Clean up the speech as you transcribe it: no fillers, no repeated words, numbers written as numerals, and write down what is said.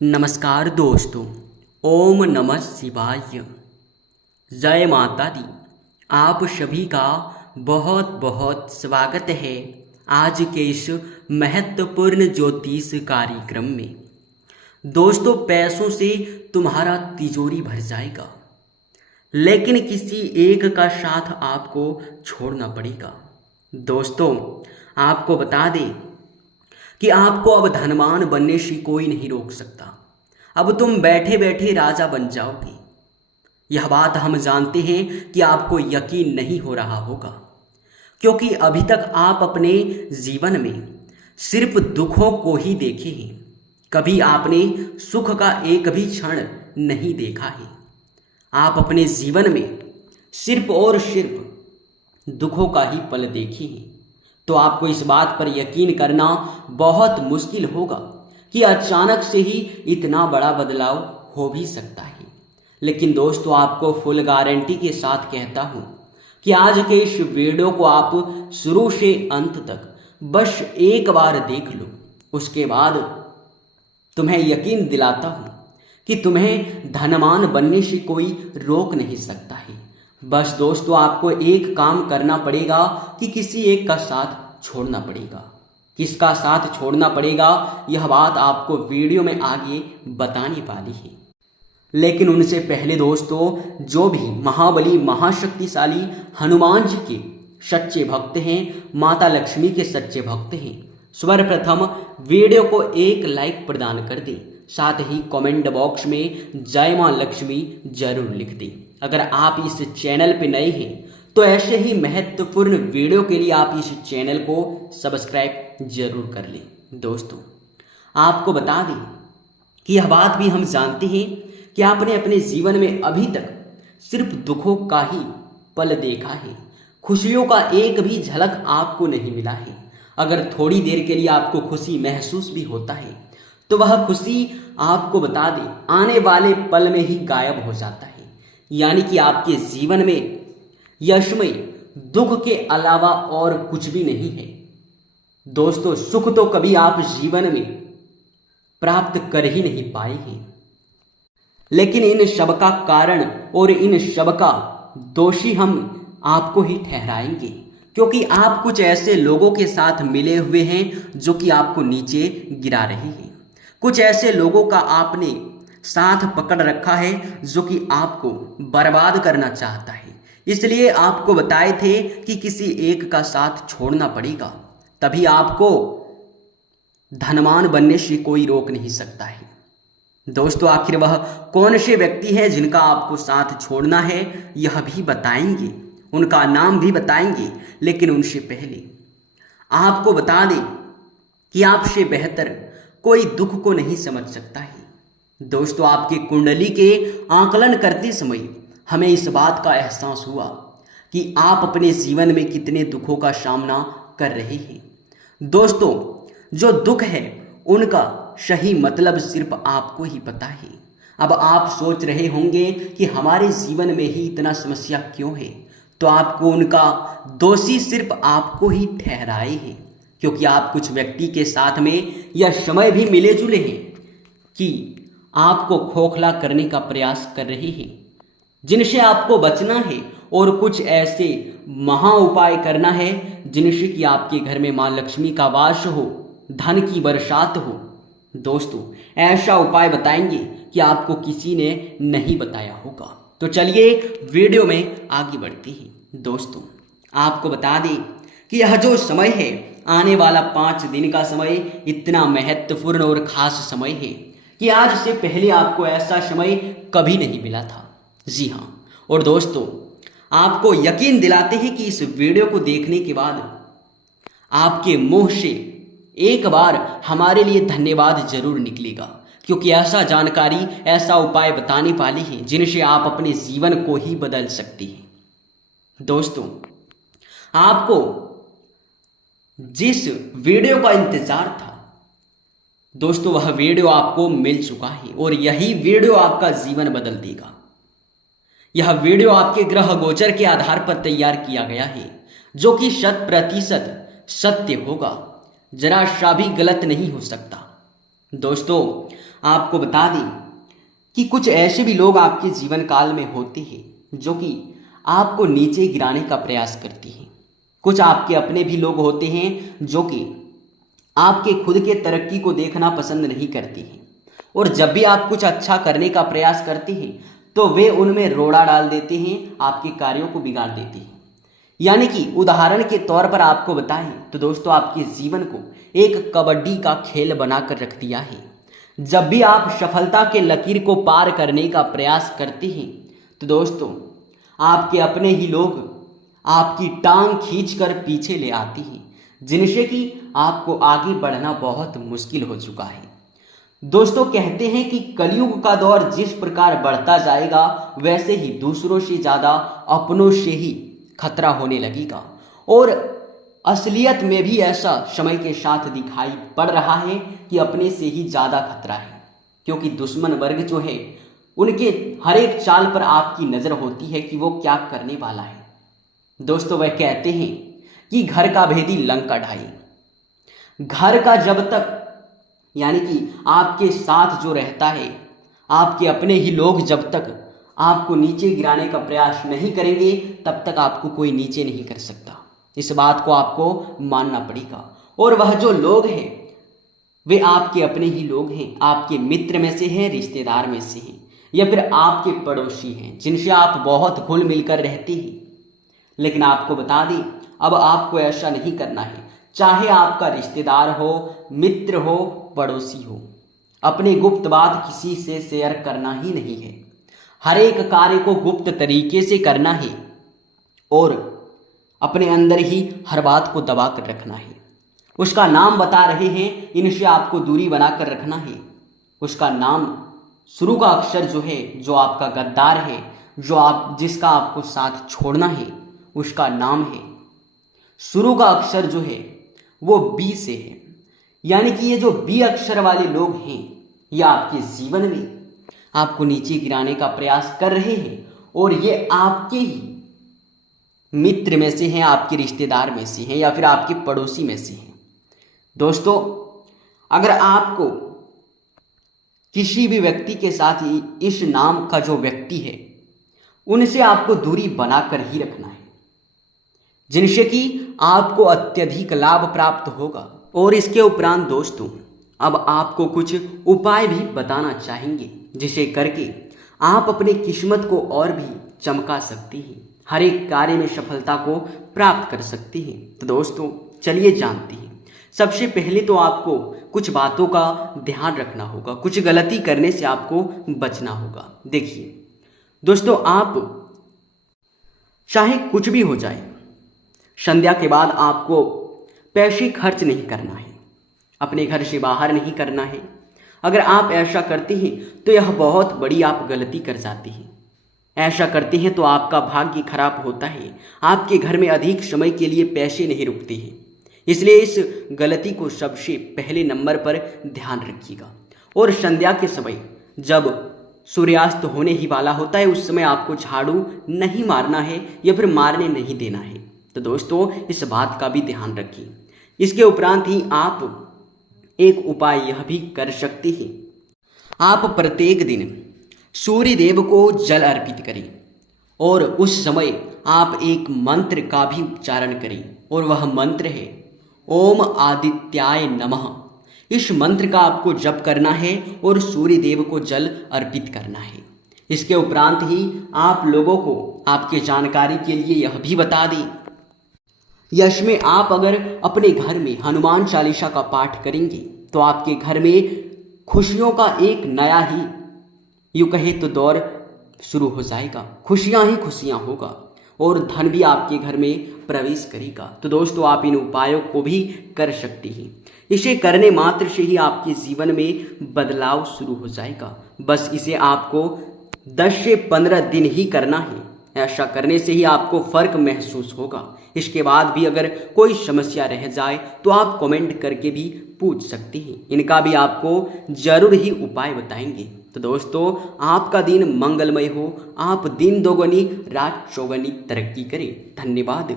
नमस्कार दोस्तों। ओम नमः शिवाय। जय माता दी। आप सभी का बहुत बहुत स्वागत है आज के इस महत्वपूर्ण ज्योतिष कार्यक्रम में। दोस्तों, पैसों से तुम्हारा तिजोरी भर जाएगा, लेकिन किसी एक का साथ आपको छोड़ना पड़ेगा। दोस्तों, आपको बता दें कि आपको अब धनवान बनने से कोई नहीं रोक सकता। अब तुम बैठे बैठे राजा बन जाओगे। यह बात हम जानते हैं कि आपको यकीन नहीं हो रहा होगा, क्योंकि अभी तक आप अपने जीवन में सिर्फ दुखों को ही देखे हैं। कभी आपने सुख का एक भी क्षण नहीं देखा है। आप अपने जीवन में सिर्फ और सिर्फ दुखों का ही पल देखे हैं। तो आपको इस बात पर यकीन करना बहुत मुश्किल होगा कि अचानक से ही इतना बड़ा बदलाव हो भी सकता है। लेकिन दोस्तों, आपको फुल गारंटी के साथ कहता हूँ कि आज के इस वीडियो को आप शुरू से अंत तक बस एक बार देख लो। उसके बाद तुम्हें यकीन दिलाता हूँ कि तुम्हें धनवान बनने से कोई रोक नहीं सकता है। बस दोस्तों, आपको एक काम करना पड़ेगा कि किसी एक का साथ छोड़ना पड़ेगा। किसका साथ छोड़ना पड़ेगा, यह बात आपको वीडियो में आगे बताने वाली है। लेकिन उनसे पहले दोस्तों, जो भी महाबली महाशक्तिशाली हनुमान जी के सच्चे भक्त हैं, माता लक्ष्मी के सच्चे भक्त हैं, सर्वप्रथम वीडियो को एक लाइक प्रदान कर दें। साथ ही कमेंट बॉक्स में जय मां लक्ष्मी जरूर लिख दें। अगर आप इस चैनल पे नए हैं तो ऐसे ही महत्वपूर्ण वीडियो के लिए आप इस चैनल को सब्सक्राइब जरूर कर लें। दोस्तों, आपको बता दें कि यह बात भी हम जानते हैं कि आपने अपने जीवन में अभी तक सिर्फ दुखों का ही पल देखा है। खुशियों का एक भी झलक आपको नहीं मिला है। अगर थोड़ी देर के लिए आपको खुशी महसूस भी होता है तो वह खुशी, आपको बता दें, आने वाले पल में ही गायब हो जाता है। यानी कि आपके जीवन में यशमय दुख के अलावा और कुछ भी नहीं है। दोस्तों, सुख तो कभी आप जीवन में प्राप्त कर ही नहीं पाए हैं, लेकिन इन सब का कारण और इन सब का दोषी हम आपको ही ठहराएंगे, क्योंकि आप कुछ ऐसे लोगों के साथ मिले हुए हैं जो कि आपको नीचे गिरा रहे हैं। कुछ ऐसे लोगों का आपने साथ पकड़ रखा है जो कि आपको बर्बाद करना चाहता है। इसलिए आपको बताए थे कि किसी एक का साथ छोड़ना पड़ेगा, तभी आपको धनवान बनने से कोई रोक नहीं सकता है। दोस्तों, आखिर वह कौन से व्यक्ति हैं जिनका आपको साथ छोड़ना है, यह भी बताएंगे, उनका नाम भी बताएंगे। लेकिन उनसे पहले आपको बता दें कि आपसे बेहतर कोई दुख को नहीं समझ सकता है। दोस्तों, आपके कुंडली के आकलन करते समय हमें इस बात का एहसास हुआ कि आप अपने जीवन में कितने दुखों का सामना कर रहे हैं। दोस्तों, जो दुख है उनका सही मतलब सिर्फ आपको ही पता है। अब आप सोच रहे होंगे कि हमारे जीवन में ही इतना समस्या क्यों है, तो आपको उनका दोषी सिर्फ आपको ही ठहराए हैं, क्योंकि आप कुछ व्यक्ति के साथ में यह समय भी मिले जुले हैं कि आपको खोखला करने का प्रयास कर रहे हैं, जिनसे आपको बचना है और कुछ ऐसे महा उपाय करना है जिनसे कि आपके घर में मां लक्ष्मी का वास हो, धन की बरसात हो। दोस्तों, ऐसा उपाय बताएंगे कि आपको किसी ने नहीं बताया होगा। तो चलिए वीडियो में आगे बढ़ते हैं। दोस्तों, आपको बता दें कि यह जो समय है, आने वाला 5 दिन का समय इतना महत्वपूर्ण और खास समय है कि आज से पहले आपको ऐसा समय कभी नहीं मिला था। जी हाँ, और दोस्तों, आपको यकीन दिलाते हैं कि इस वीडियो को देखने के बाद आपके मुंह से एक बार हमारे लिए धन्यवाद जरूर निकलेगा, क्योंकि ऐसा जानकारी, ऐसा उपाय बताने वाली है जिनसे आप अपने जीवन को ही बदल सकते हैं। दोस्तों, आपको जिस वीडियो का इंतजार था, दोस्तों, वह वीडियो आपको मिल चुका है और यही वीडियो आपका जीवन बदल देगा। यह वीडियो आपके ग्रह गोचर के आधार पर तैयार किया गया है, जो कि 100% सत्य होगा, जरा सा भी गलत नहीं हो सकता। दोस्तों, आपको बता दें कि कुछ ऐसे भी लोग आपके जीवन काल में होते हैं जो कि आपको नीचे गिराने का प्रयास करते हैं। कुछ आपके अपने भी लोग होते हैं जो कि आपके खुद के तरक्की को देखना पसंद नहीं करते हैं, और जब भी आप कुछ अच्छा करने का प्रयास करते हैं तो वे उनमें रोड़ा डाल देते हैं, आपके कार्यों को बिगाड़ देते हैं। यानी कि उदाहरण के तौर पर आपको बताएं तो दोस्तों, आपके जीवन को एक कबड्डी का खेल बनाकर रख दिया है। जब भी आप सफलता के लकीर को पार करने का प्रयास करते हैं तो दोस्तों, आपके अपने ही लोग आपकी टांग खींचकर पीछे ले आती हैं, जिनसे कि आपको आगे बढ़ना बहुत मुश्किल हो चुका है। दोस्तों, कहते हैं कि कलयुग का दौर जिस प्रकार बढ़ता जाएगा वैसे ही दूसरों से ज़्यादा अपनों से ही खतरा होने लगेगा, और असलियत में भी ऐसा समय के साथ दिखाई पड़ रहा है कि अपने से ही ज़्यादा खतरा है, क्योंकि दुश्मन वर्ग जो है उनके हर एक चाल पर आपकी नज़र होती है कि वो क्या करने वाला है। दोस्तों, वह कहते हैं कि घर का भेदी लंका ढाई। घर का जब तक, यानी कि आपके साथ जो रहता है, आपके अपने ही लोग जब तक आपको नीचे गिराने का प्रयास नहीं करेंगे तब तक आपको कोई नीचे नहीं कर सकता। इस बात को आपको मानना पड़ेगा। और वह जो लोग हैं वे आपके अपने ही लोग हैं, आपके मित्र में से हैं, रिश्तेदार में से हैं, या फिर आपके पड़ोसी हैं जिनसे आप बहुत घुल मिलकर रहते हैं। लेकिन आपको बता दें, अब आपको ऐसा नहीं करना है। चाहे आपका रिश्तेदार हो, मित्र हो, पड़ोसी हो, अपने गुप्त बात किसी से शेयर करना ही नहीं है। हर एक कार्य को गुप्त तरीके से करना है और अपने अंदर ही हर बात को दबा कर रखना है। उसका नाम बता रहे हैं, इनसे आपको दूरी बनाकर रखना है। उसका नाम शुरू का अक्षर जो है, जो आपका गद्दार है, जिसका आपको साथ छोड़ना है, उसका नाम है, शुरू का अक्षर जो है वो बी से है। यानी कि ये जो बी अक्षर वाले लोग हैं, ये आपके जीवन में आपको नीचे गिराने का प्रयास कर रहे हैं, और ये आपके ही मित्र में से हैं, आपके रिश्तेदार में से हैं, या फिर आपके पड़ोसी में से हैं। दोस्तों, अगर आपको किसी भी व्यक्ति के साथ इस नाम का जो व्यक्ति है उनसे आपको दूरी बनाकर ही रखना है, जिनसे कि आपको अत्यधिक लाभ प्राप्त होगा। और इसके उपरांत दोस्तों, अब आपको कुछ उपाय भी बताना चाहेंगे जिसे करके आप अपने किस्मत को और भी चमका सकती हैं, हर एक कार्य में सफलता को प्राप्त कर सकती हैं। तो दोस्तों, चलिए जानते हैं। सबसे पहले तो आपको कुछ बातों का ध्यान रखना होगा, कुछ गलती करने से आपको बचना होगा। देखिए दोस्तों, आप चाहे कुछ भी हो जाए, संध्या के बाद आपको पैसे खर्च नहीं करना है, अपने घर से बाहर नहीं करना है। अगर आप ऐसा करते हैं तो यह बहुत बड़ी आप गलती कर जाते हैं। ऐसा करते हैं तो आपका भाग्य खराब होता है, आपके घर में अधिक समय के लिए पैसे नहीं रुकते हैं। इसलिए इस गलती को सबसे पहले नंबर पर ध्यान रखिएगा। और संध्या के समय जब सूर्यास्त होने ही वाला होता है, उस समय आपको झाड़ू नहीं मारना है या फिर मारने नहीं देना है। तो दोस्तों, इस बात का भी ध्यान रखिए। इसके उपरांत ही आप एक उपाय यह भी कर सकते हैं। आप प्रत्येक दिन सूर्य देव को जल अर्पित करें और उस समय आप एक मंत्र का भी उच्चारण करें, और वह मंत्र है ओम आदित्याय नमः। इस मंत्र का आपको जप करना है और सूर्य देव को जल अर्पित करना है। इसके उपरांत ही आप लोगों को आपके जानकारी के लिए यह भी बता दें, यश में आप अगर अपने घर में हनुमान चालीसा का पाठ करेंगे तो आपके घर में खुशियों का एक नया ही, यूँ कहे तो दौर शुरू हो जाएगा। खुशियाँ ही खुशियाँ होगा और धन भी आपके घर में प्रवेश करेगा। तो दोस्तों, आप इन उपायों को भी कर सकते हैं। इसे करने मात्र से ही आपके जीवन में बदलाव शुरू हो जाएगा। बस इसे आपको 10 से 15 दिन ही करना है। ऐसा करने से ही आपको फर्क महसूस होगा। इसके बाद भी अगर कोई समस्या रह जाए तो आप कमेंट करके भी पूछ सकते हैं, इनका भी आपको जरूर ही उपाय बताएंगे। तो दोस्तों, आपका दिन मंगलमय हो, आप दिन दोगुनी रात चौगुनी तरक्की करें। धन्यवाद।